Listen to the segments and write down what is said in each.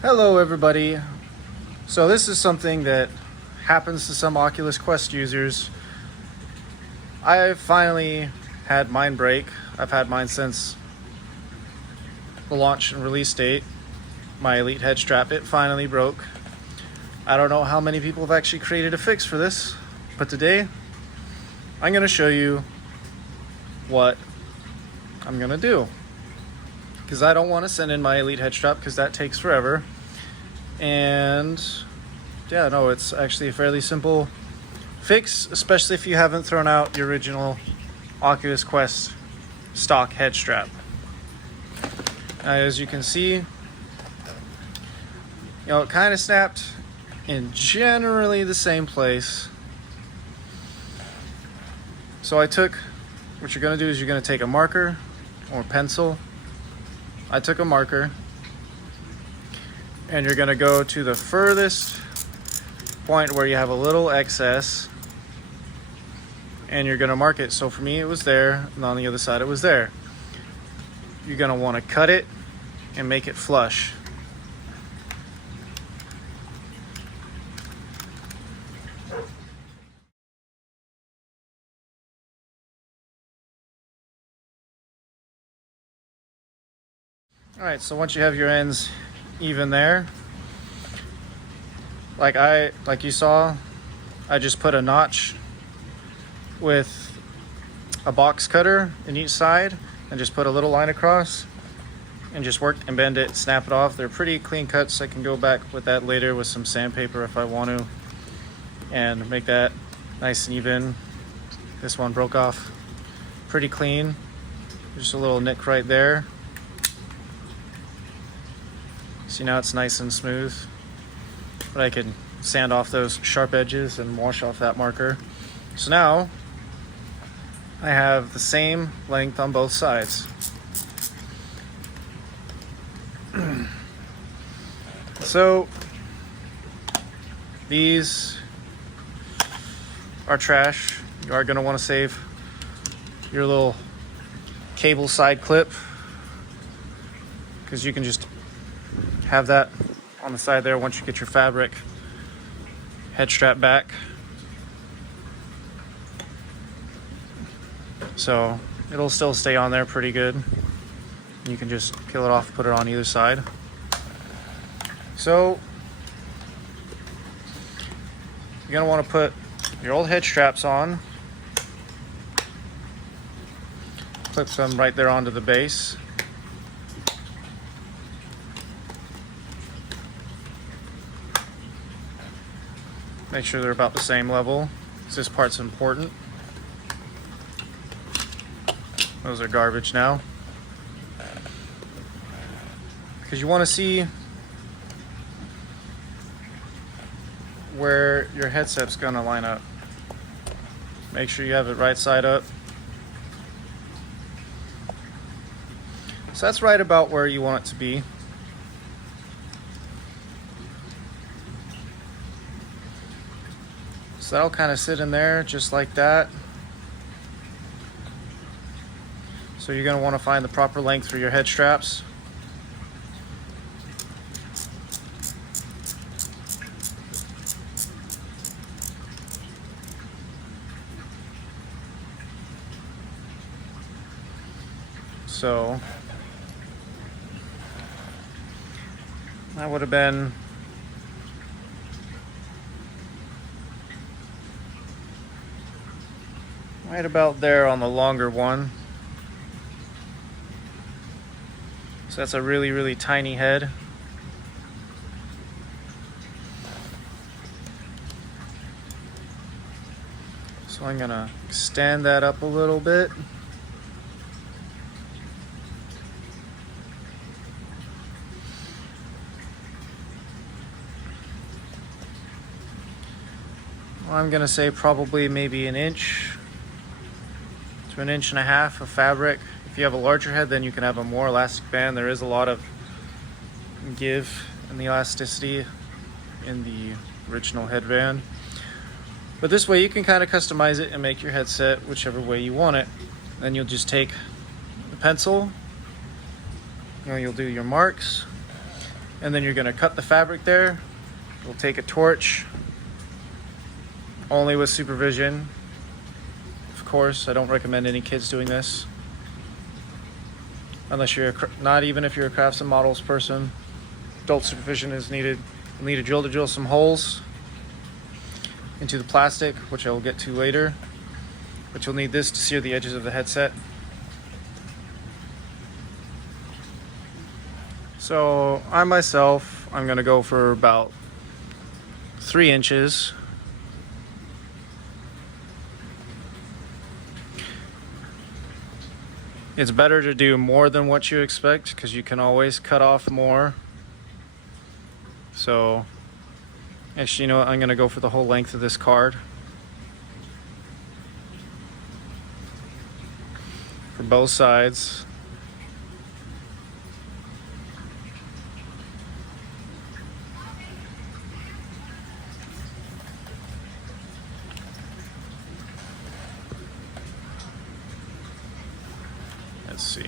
Hello everybody. So this is something that happens to some Oculus Quest users. I finally had mine break. I've had mine since the launch and release date. My Elite head strap, it finally broke. I don't know how many people have actually created a fix for this, but today I'm going to show you what I'm going to do. Because I don't want to send in my Elite head strap because that takes forever. And yeah, no, it's actually a fairly simple fix, especially if you haven't thrown out the original Oculus Quest stock head strap. As you can see, it kind of snapped in generally the same place. So what you're going to do is you're going to take a marker or pencil. I took a marker, and you're going to go to the furthest point where you have a little excess, and you're going to mark it. So for me, it was there, and on the other side, it was there. You're going to want to cut it and make it flush. All right, so once you have your ends even there, like you saw, I just put a notch with a box cutter in each side and just put a little line across and just work and bend it, snap it off. They're pretty clean cuts. I can go back with that later with some sandpaper if I want to and make that nice and even. This one broke off pretty clean. Just a little nick right there. See, now it's nice and smooth, but I can sand off those sharp edges and wash off that marker. So now I have the same length on both sides. So these are trash. You are going to want to save your little cable side clip, because you can just have that on the side there once you get your fabric head strap back. So it'll still stay on there pretty good. You can just peel it off, put it on either side. So you're gonna want to put your old head straps on, clip them right there onto the base. Make sure they're about the same level, because this part's important. Those are garbage now. Because you want to see where your headset's going to line up. Make sure you have it right side up. So that's right about where you want it to be. So that'll kind of sit in there just like that. So you're going to want to find the proper length for your head straps. So that would have been right about there on the longer one. So that's a really, really tiny head. So I'm gonna extend that up a little bit. I'm gonna say probably maybe an inch to an inch and a half of fabric. If you have a larger head, then you can have a more elastic band. There is a lot of give in the elasticity in the original headband. But this way you can kind of customize it and make your headset whichever way you want it. Then you'll just take the pencil, you'll do your marks, and then you're going to cut the fabric there. We'll take a torch, only with supervision. Of course, I don't recommend any kids doing this. Unless you're not even if you're a crafts and models person. Adult supervision is needed. You'll need a drill to drill some holes into the plastic, which I will get to later. But you'll need this to sear the edges of the headset. So I myself, I'm gonna go for about 3 inches. It's better to do more than what you expect because you can always cut off more. So actually, you know what? I'm gonna go for the whole length of this card. For both sides. Let's see.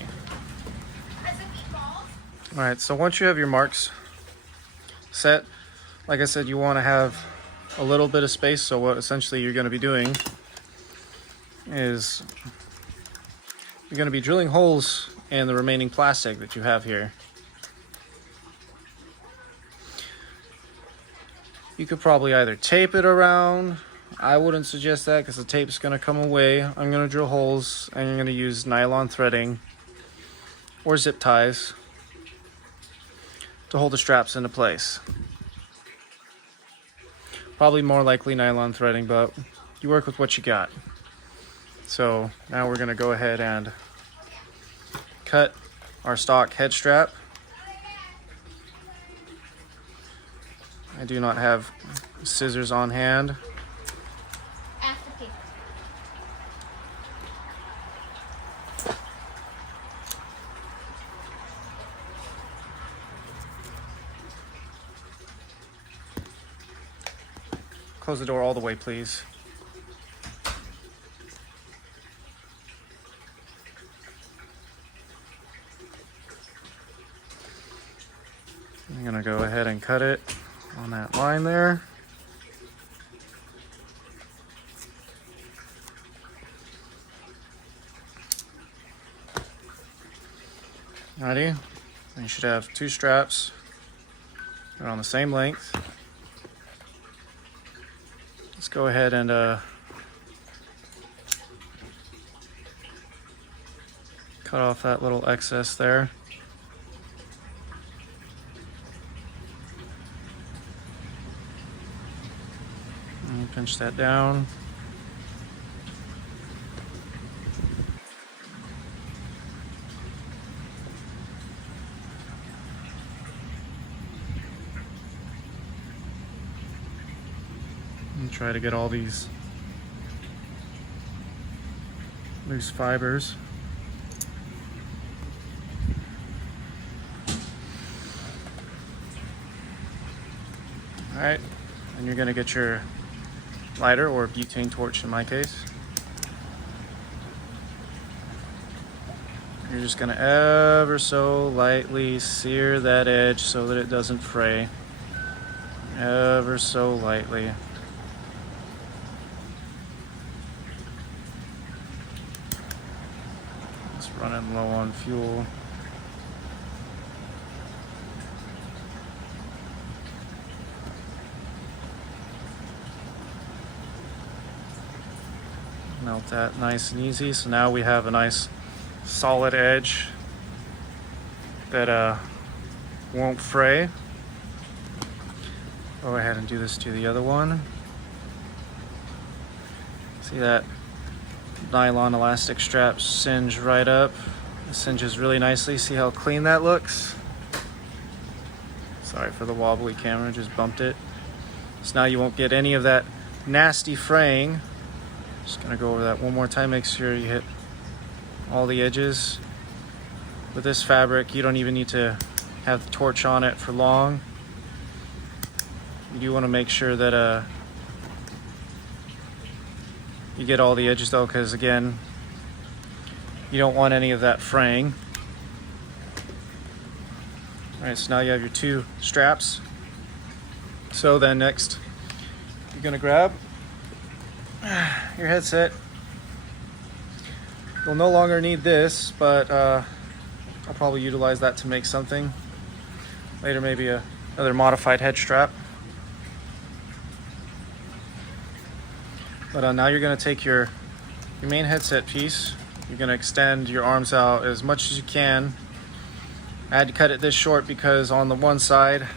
All right, so once you have your marks set, like I said, you want to have a little bit of space. So what essentially you're going to be doing is you're going to be drilling holes in the remaining plastic that you have here. You could probably either tape it around. I wouldn't suggest that because the tape's going to come away. I'm going to drill holes and I'm going to use nylon threading or zip ties to hold the straps into place. Probably more likely nylon threading, but you work with what you got. So now we're going to go ahead and cut our stock head strap. I do not have scissors on hand. Close the door all the way, please. I'm gonna go ahead and cut it on that line there. Alrighty, you should have 2 straps. They're on the same length. Let's go ahead and cut off that little excess there. And pinch that down. And try to get all these loose fibers. All right, and you're gonna get your lighter or butane torch in my case. You're just gonna ever so lightly sear that edge so that it doesn't fray. Ever so lightly. It's running low on fuel. Melt that nice and easy. So now we have a nice solid edge that won't fray. Go ahead and do this to the other one. See that nylon elastic strap singe right up. It singes really nicely. See how clean that looks? Sorry for the wobbly camera, just bumped it. So now you won't get any of that nasty fraying. Just gonna go over that one more time. Make sure you hit all the edges. With this fabric, you don't even need to have the torch on it for long. You do want to make sure that you get all the edges though, because again, you don't want any of that fraying. All right, so now you have your two straps. So then next, you're gonna grab your headset. You'll no longer need this, but I'll probably utilize that to make something. Later, maybe another modified head strap. But now you're gonna take your main headset piece. You're gonna extend your arms out as much as you can. I had to cut it this short because on the one side,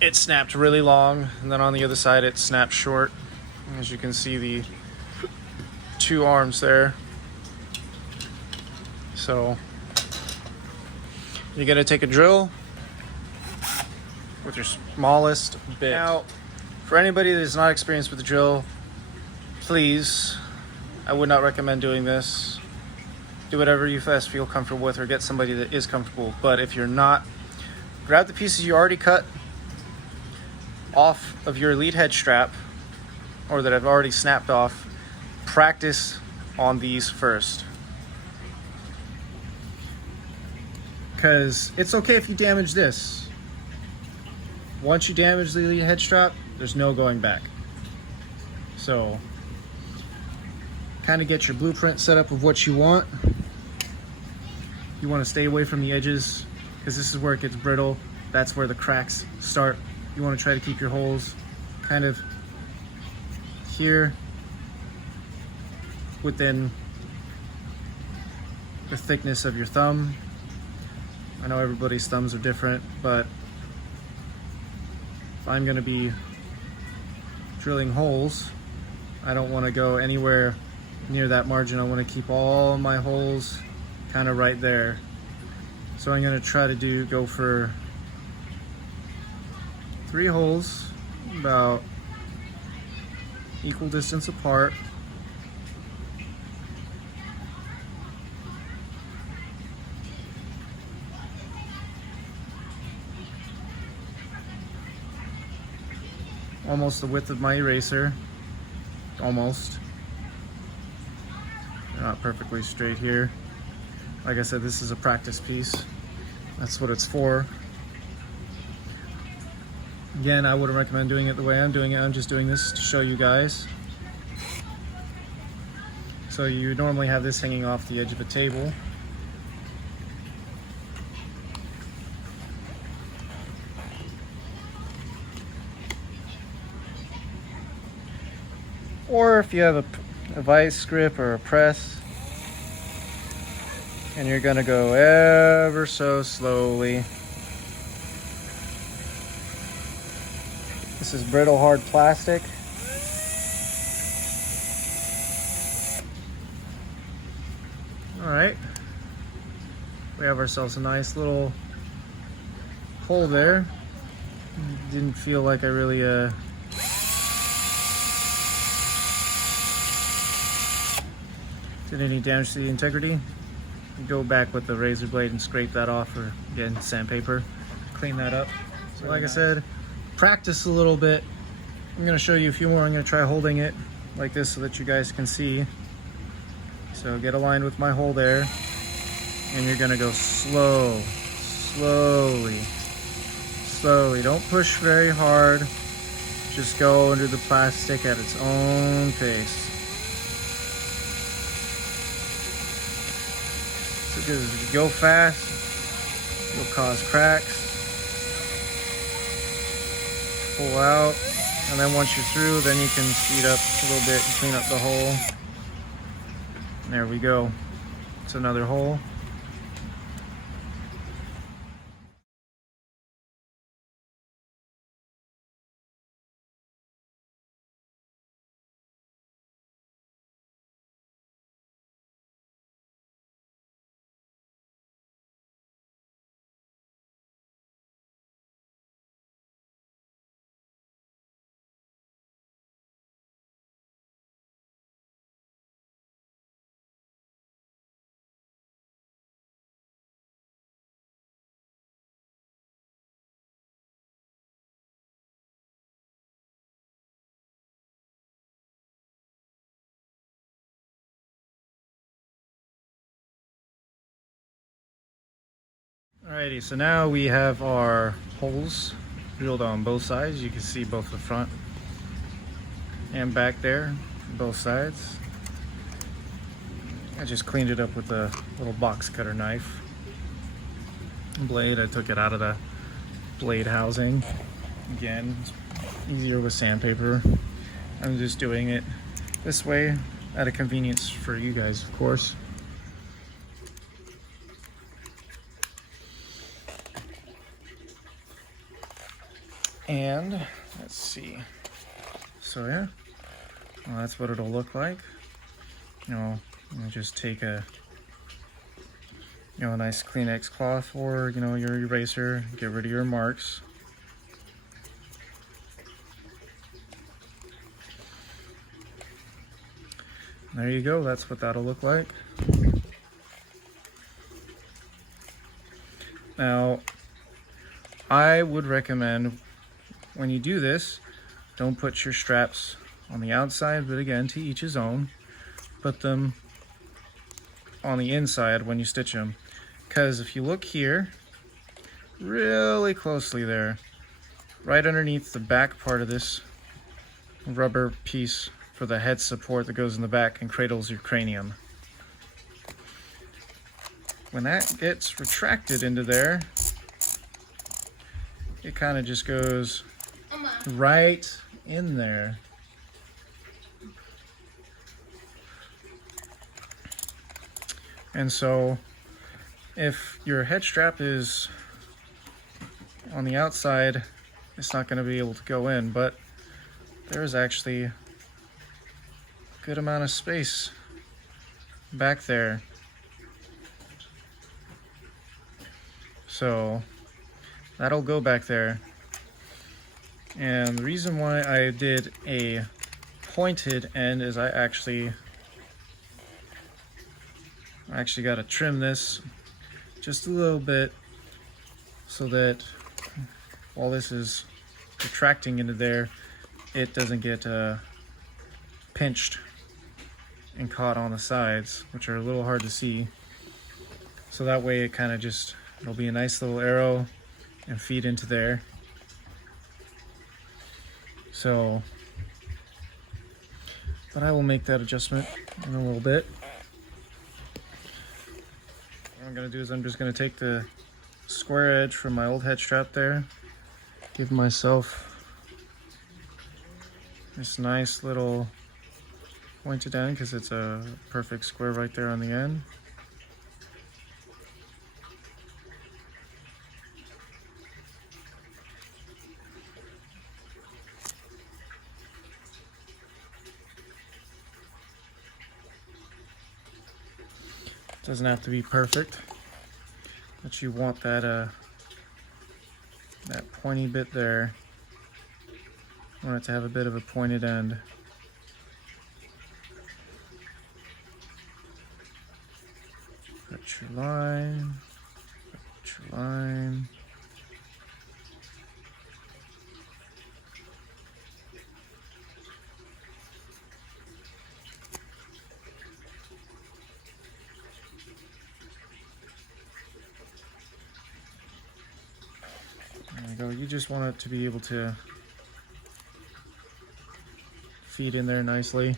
it snapped really long, and then on the other side, it snapped short. As you can see, the two arms there. So you're gonna take a drill with your smallest bit. Now, for anybody that is not experienced with the drill, please, I would not recommend doing this. Do whatever you best feel comfortable with, or get somebody that is comfortable. But if you're not, grab the pieces you already cut off of your lead head strap, or that I've already snapped off. Practice on these first. Because it's okay if you damage this. Once you damage the lead head strap, there's no going back. So, kind of get your blueprint set up of what you want. You want to stay away from the edges, because this is where it gets brittle. That's where the cracks start. You want to try to keep your holes kind of here within the thickness of your thumb. I know everybody's thumbs are different, but if I'm going to be drilling holes, I don't want to go anywhere near that margin. I want to keep all my holes kind of right there. So I'm going to try to go for 3 holes about equal distance apart. Almost the width of my eraser. Almost. They're not perfectly straight here. Like I said, this is a practice piece. That's what it's for. Again, I wouldn't recommend doing it the way I'm doing it. I'm just doing this to show you guys. So you normally have this hanging off the edge of a table. Or if you have a vice grip or a press, and you're gonna go ever so slowly. This is brittle hard plastic. All right, we have ourselves a nice little hole there. Didn't feel like I really did any damage to the integrity. Go back with the razor blade and scrape that off, or again, sandpaper, clean that up. So like I said, practice a little bit. I'm gonna show you a few more. I'm gonna try holding it like this so that you guys can see. So get aligned with my hole there, and you're gonna go slowly. Don't push very hard. Just go under the plastic at its own pace. Because if you go fast, you'll cause cracks. Pull out, and then once you're through, then you can speed up a little bit and clean up the hole. And there we go. It's another hole. Alrighty, so now we have our holes drilled on both sides. You can see both the front and back there, both sides. I just cleaned it up with a little box cutter knife blade. I took it out of the blade housing. Again, it's easier with sandpaper. I'm just doing it this way at a convenience for you guys, of course. And let's see. So yeah, well, that's what it'll look like. You know, just take a a nice Kleenex cloth or your eraser, get rid of your marks. There you go, that's what that'll look like. Now, I would recommend when you do this, don't put your straps on the outside, but again, to each his own. Put them on the inside when you stitch them. Because if you look here, really closely there, right underneath the back part of this rubber piece for the head support that goes in the back and cradles your cranium. When that gets retracted into there, it kind of just goes right in there. And so if your head strap is on the outside, it's not going to be able to go in, but there's actually a good amount of space back there. So that'll go back there. And the reason why I did a pointed end is I actually got to trim this just a little bit so that while this is retracting into there, it doesn't get pinched and caught on the sides, which are a little hard to see. So that way it kind of just, it'll be a nice little arrow and feed into there. So, but I will make that adjustment in a little bit. What I'm going to do is I'm just going to take the square edge from my old head strap there, give myself this nice little pointed end because it's a perfect square right there on the end. Doesn't have to be perfect, but you want that that pointy bit there. You want it to have a bit of a pointed end. Cut your line, cut your line. There you go. You just want it to be able to feed in there nicely.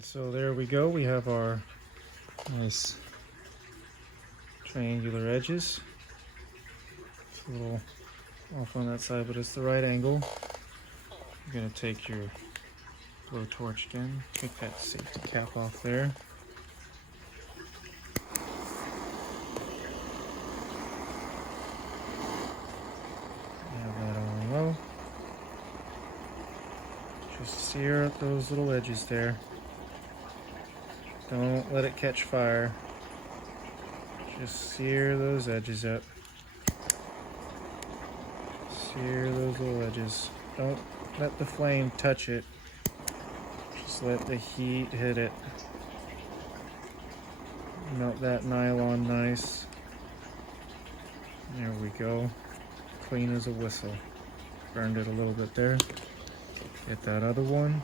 So there we go. We have our nice triangular edges. It's a little off on that side, but it's the right angle. You're going to take your blowtorch again, take that safety cap off there. Have that on low. Just sear up those little edges there. Don't let it catch fire. Just sear those edges up. Sear those little edges. Don't let the flame touch it. Just let the heat hit it. Melt that nylon nice. There we go. Clean as a whistle. Burned it a little bit there. Get that other one.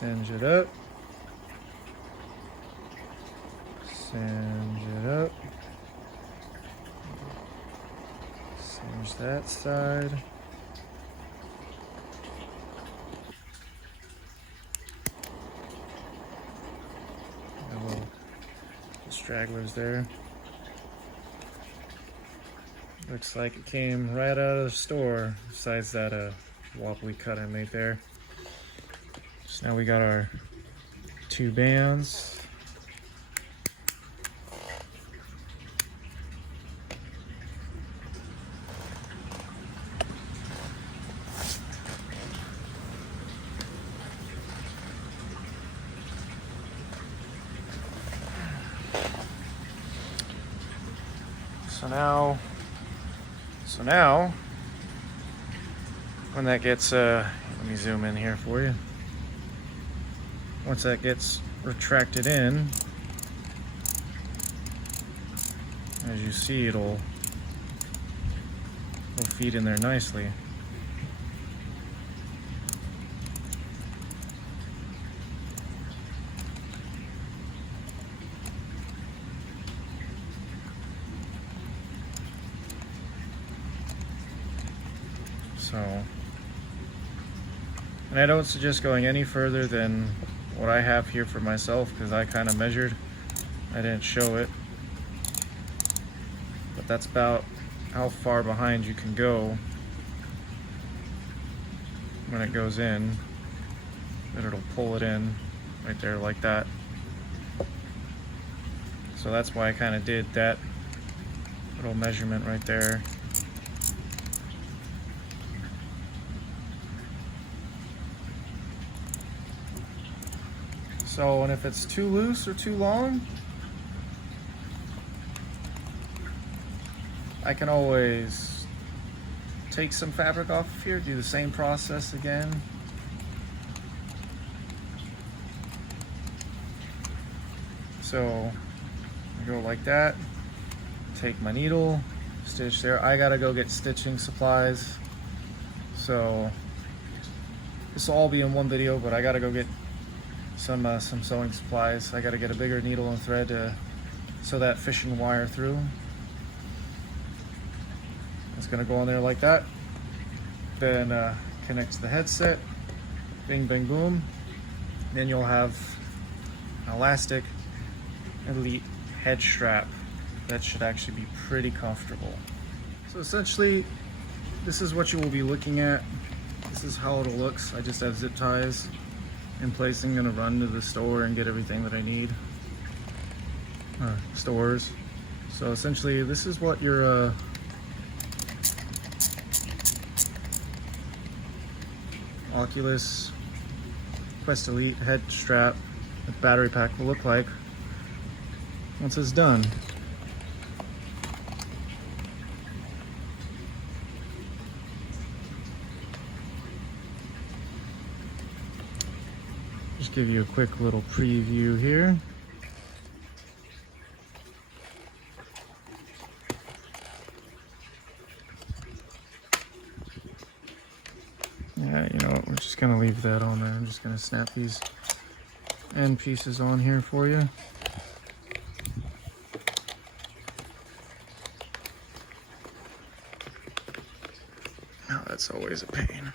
Singe it up. Singe it up. Singe that side. A little stragglers there. Looks like it came right out of the store, besides that wobbly cut I made there. So now we got our 2 bands. So now, when that gets, let me zoom in here for you. Once that gets retracted in, as you see, it'll feed in there nicely. So, and I don't suggest going any further than what I have here for myself, because I kind of measured. I didn't show it, but that's about how far behind you can go when it goes in. Then it'll pull it in right there like that. So that's why I kind of did that little measurement right there. So, and if it's too loose or too long, I can always take some fabric off of here, do the same process again. So, I go like that, take my needle, stitch there. I gotta go get stitching supplies. So, this will all be in one video, but I gotta go get some sewing supplies. I got to get a bigger needle and thread to sew that fishing wire through. It's going to go on there like that. Then connect to the headset. Bing, bang, boom. Then you'll have an elastic Elite head strap that should actually be pretty comfortable. So essentially, this is what you will be looking at. This is how it looks. I just have zip ties in place. I'm gonna run to the store and get everything that I need. Stores. So essentially, this is what your Oculus Quest Elite head strap with battery pack will look like once it's done. Just give you a quick little preview here. Yeah, you know what, we're just gonna leave that on there. I'm just gonna snap these end pieces on here for you. Oh, that's always a pain.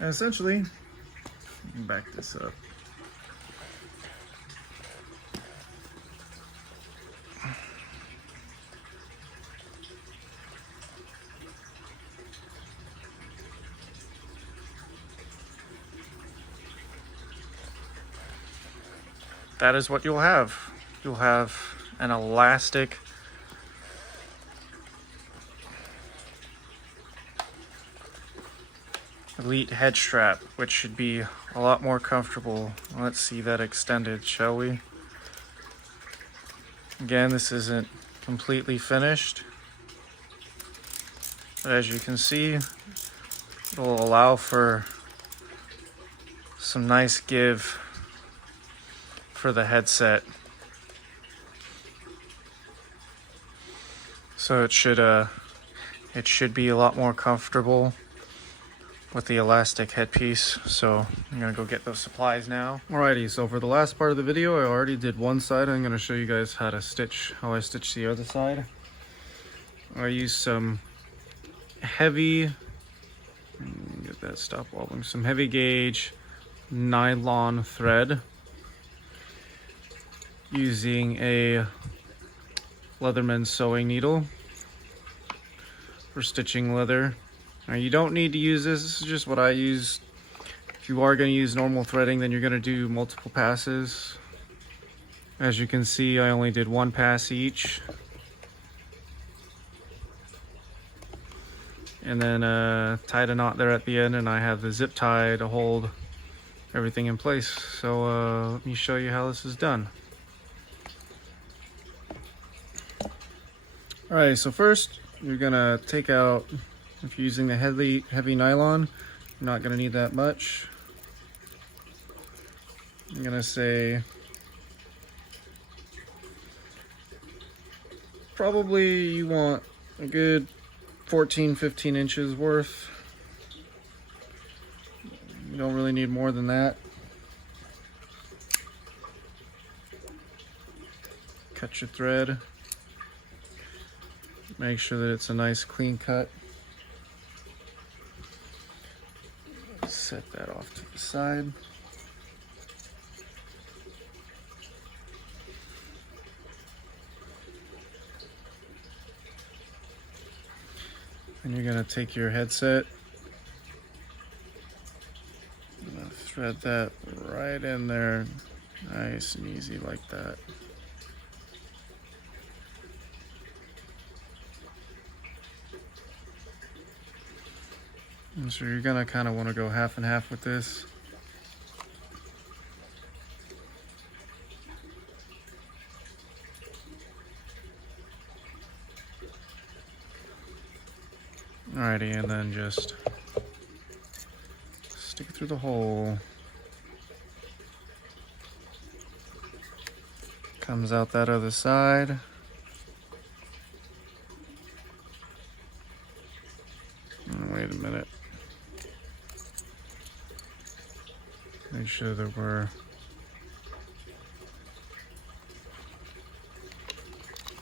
And essentially, back this up. That is what you'll have. You'll have an elastic Elite head strap, which should be a lot more comfortable. Let's see that extended, shall we? Again, this isn't completely finished, but as you can see, it'll allow for some nice give for the headset. So it should be a lot more comfortable with the elastic headpiece. So I'm gonna go get those supplies now. Alrighty, so for the last part of the video, I already did one side. I'm gonna show you guys how I stitch the other side. I use some heavy, get that stop wobbling, some heavy gauge nylon thread using a Leatherman sewing needle for stitching leather. Now you don't need to use this. This is just what I use. If you are going to use normal threading, then you're going to do multiple passes. As you can see, I only did one pass each. And then tied a knot there at the end, and I have the zip tie to hold everything in place. So let me show you how this is done. Alright, so first you're gonna take out, if you're using the heavy nylon, you're not gonna need that much. I'm gonna say probably you want a good 14-15 inches worth. You don't really need more than that. Cut your thread. Make sure that it's a nice clean cut. Set that off to the side. And you're gonna take your headset, thread that right in there, nice and easy like that. And so you're gonna kind of want to go half and half with this. Alrighty, and then just stick it through the hole. Comes out that other side. Wait a minute. Make sure that we're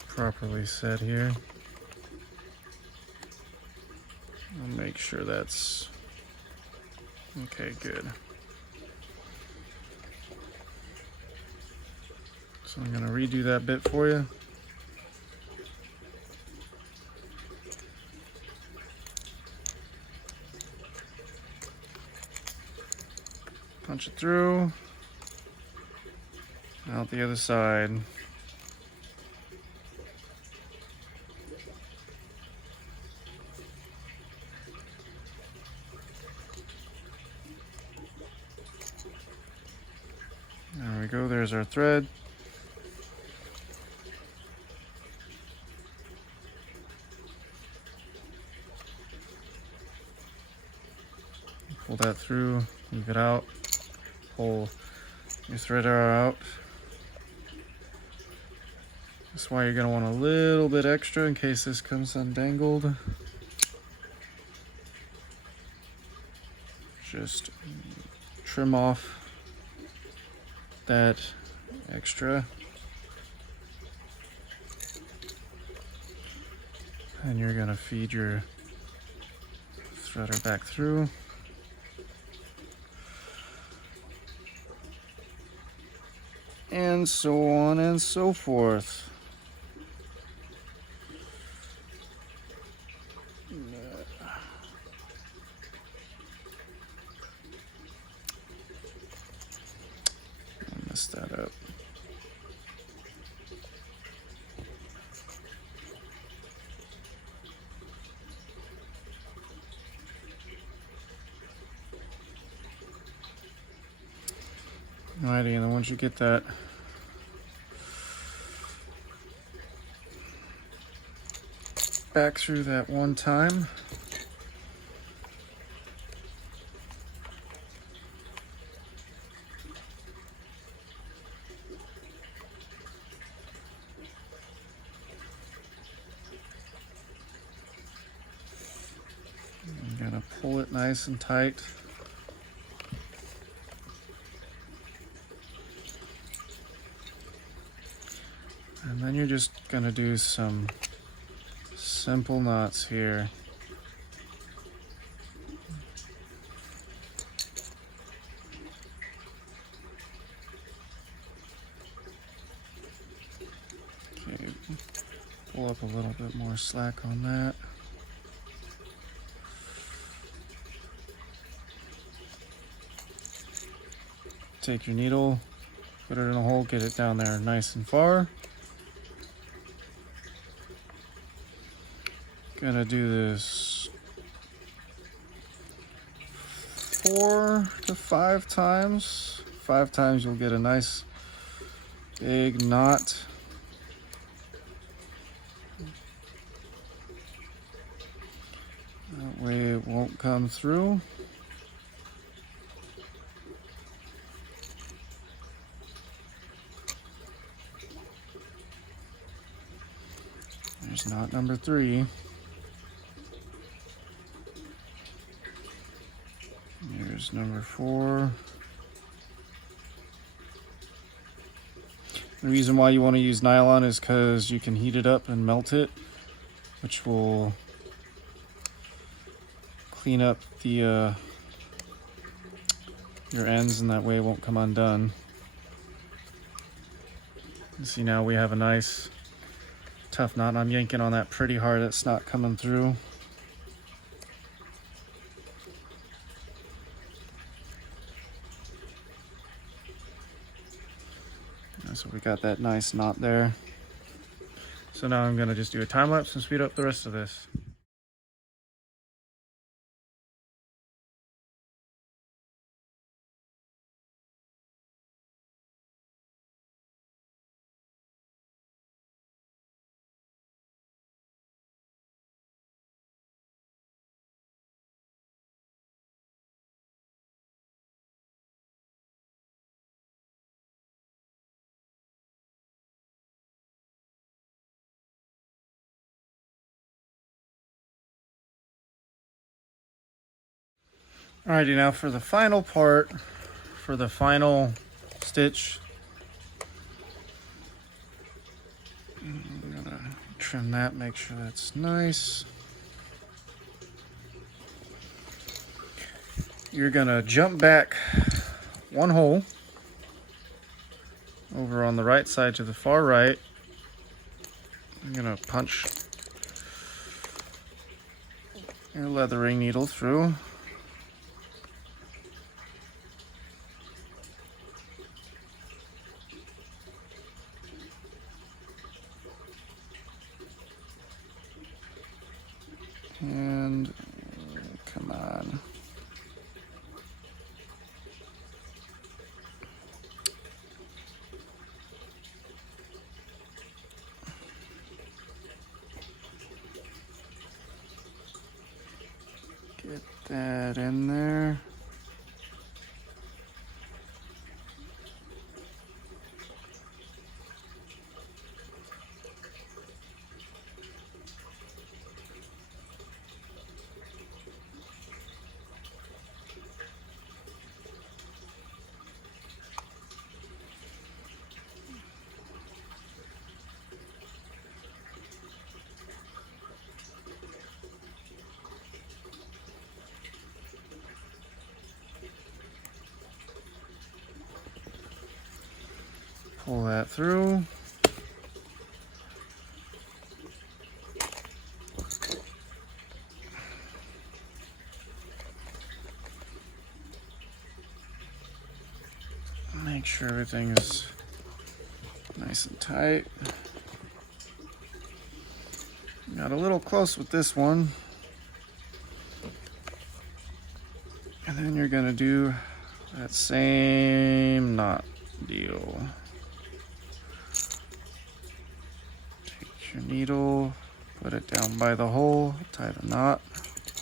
properly set here. I'll make sure that's okay, good. So I'm gonna redo that bit for you. Punch it through, out the other side. There we go, there's our thread. Pull that through, leave it out. Pull your thread out. That's why you're going to want a little bit extra in case this comes undangled. Just trim off that extra. And you're going to feed your threader back through. and so on and so forth. I messed that up. Alrighty, and then once you get that back through that one time, you gotta pull it nice and tight. And then you're just gonna do some simple knots here. Okay, pull up a little bit more slack on that. Take your needle, put it in a hole, get it down there nice and far. Gonna do this 4 to 5 times. 5 times you'll get a nice big knot. That way it won't come through. There's knot number 3. Here's number 4. The reason why you want to use nylon is because you can heat it up and melt it, which will clean up the your ends, and that way it won't come undone. You see, now we have a nice tough knot, and I'm yanking on that pretty hard. It's not coming through. So we got that nice knot there. So now I'm gonna just do a time lapse and speed up the rest of this. Alrighty, now for the final part, for the final stitch, I'm gonna trim that, make sure that's nice. You're gonna jump back one hole over on the right side to the far right. I'm gonna punch your leathering needle through. And come on. Get that in there. Pull that through. Make sure everything is nice and tight. Got a little close with this one. And then you're gonna do that same knot deal. Take your needle, put it down by the hole, tie the knot,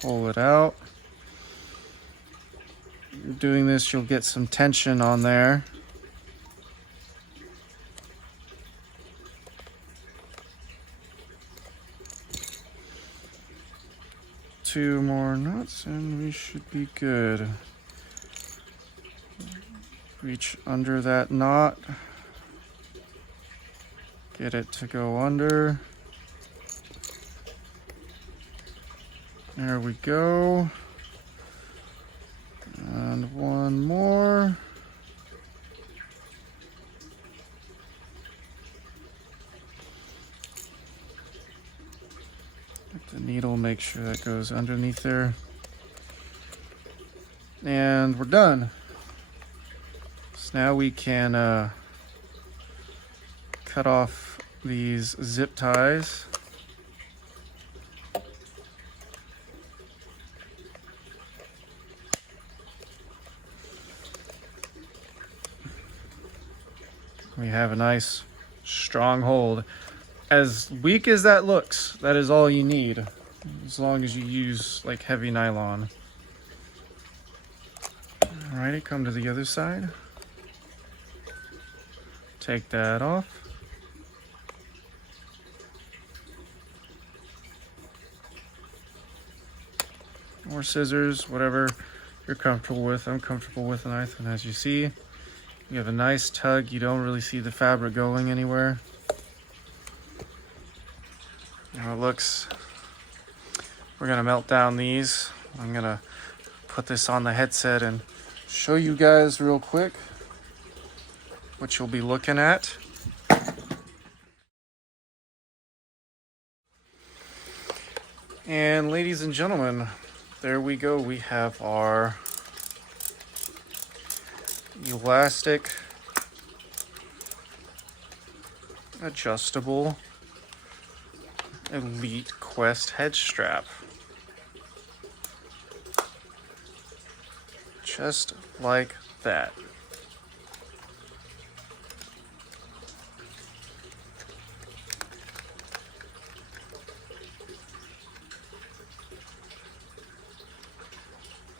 pull it out. You're doing this, you'll get some tension on there. Two more knots and we should be good. Reach under that knot. Get it to go under. There we go. And one more. Get the needle, make sure that goes underneath there. And we're done. So now we can cut off these zip ties. We have a nice strong hold. As weak as that looks, that is all you need, as long as you use like heavy nylon. Alrighty, come to the other side. Take that off. Or scissors, whatever you're comfortable with. I'm comfortable with a knife, and as you see, you have a nice tug. You don't really see the fabric going anywhere. How it looks. We're gonna melt down these. I'm gonna put this on the headset and show you guys real quick what you'll be looking at. And ladies and gentlemen, there we go. We have our elastic adjustable Elite Quest head strap. Just like that.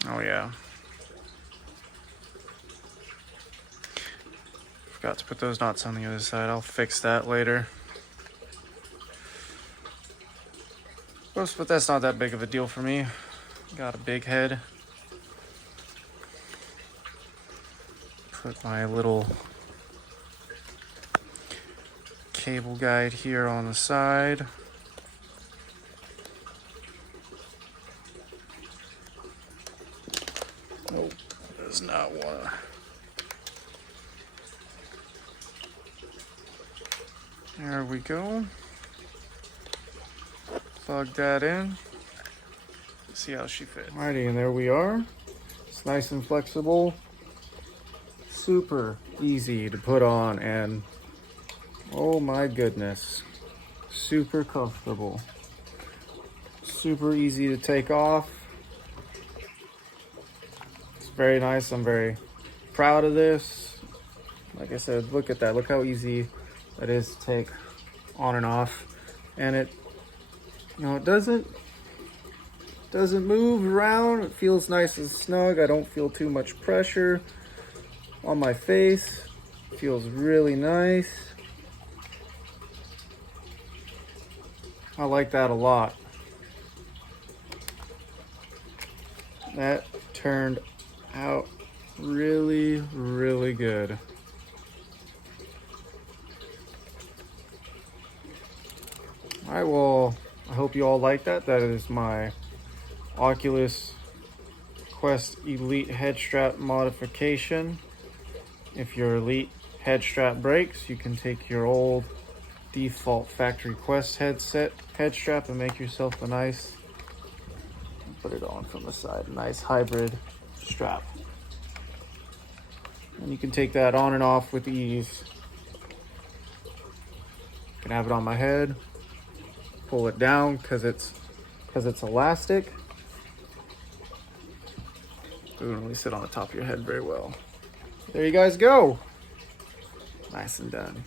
Oh yeah. Forgot to put those knots on the other side. I'll fix that later. But that's not that big of a deal for me. Got a big head. Put my little cable guide here on the side. Oh, does not want to. There we go. Plug that in. See how she fits. Alrighty, and there we are. It's nice and flexible. Super easy to put on, and oh my goodness, super comfortable. Super easy to take off. It's very nice. I'm very proud of this. Like I said, look at that. Look how easy that is to take on and off. And it, you know, it doesn't move around. It feels nice and snug. I don't feel too much pressure on my face. It feels really nice. I like that a lot. That turned out really, really good. All right, well, I hope you all like that. That is my Oculus Quest Elite head strap modification. If your Elite head strap breaks, you can take your old default factory Quest headset head strap and make yourself a nice, put it on from the side, nice hybrid strap. And you can take that on and off with ease. You can have it on my head, pull it down because it's elastic. It doesn't really sit on the top of your head very well. There you guys go. Nice and done.